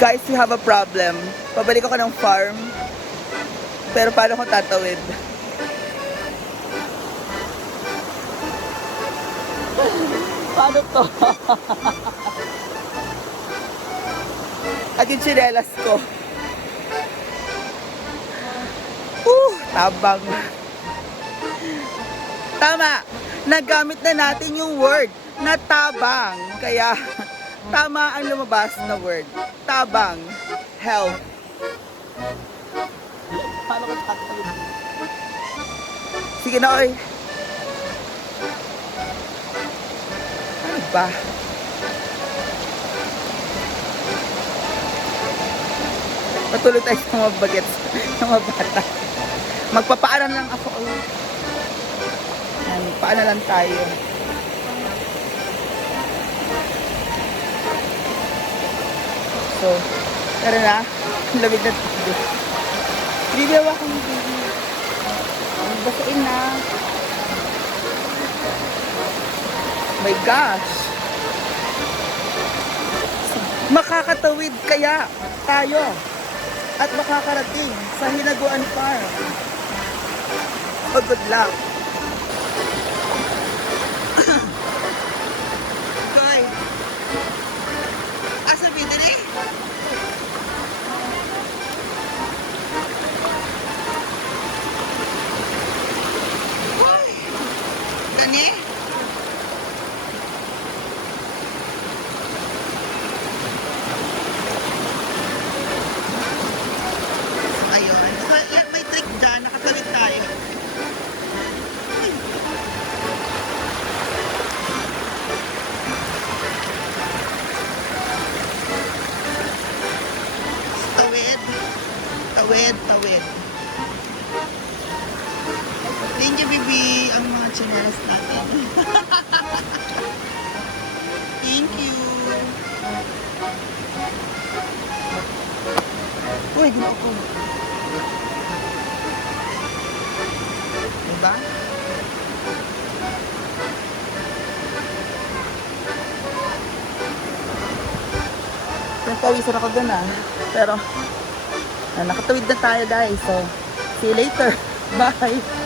Guys, we have a problem. Pabalik ako ng farm. Pero paano ko tatawid? paano to? At yung chinelas ko. Uh, tabang. Tama. Nagamit na natin yung word na tabang. Kaya, tama ang lumabas na word. Tabang. Health. Paano ko tatawid? Sige na, oy. Ano ba? Patuloy tayo sa mga bagets, sa mga bata. Magpapaalam lang ako. Yan, paano lang tayo. So, tara na. Lamig na tayo. Bibi, hawakan mo, bibi. Basain na. My gosh. Makakatawid kaya tayo at makakarating sa Hinaguan Farm. Oh, good luck. Gani? Ayun. Yan, may trick dyan. Nakatawid tayo. Tawid. Tawid, tawid. Thank you, Bibi. Ang mga chanelas natin. Thank you. Uy, ginawa ko. Diba? Nagpawisan ako dun ah. Pero, ah, nakatawid na tayo guys. So, see you later. Bye!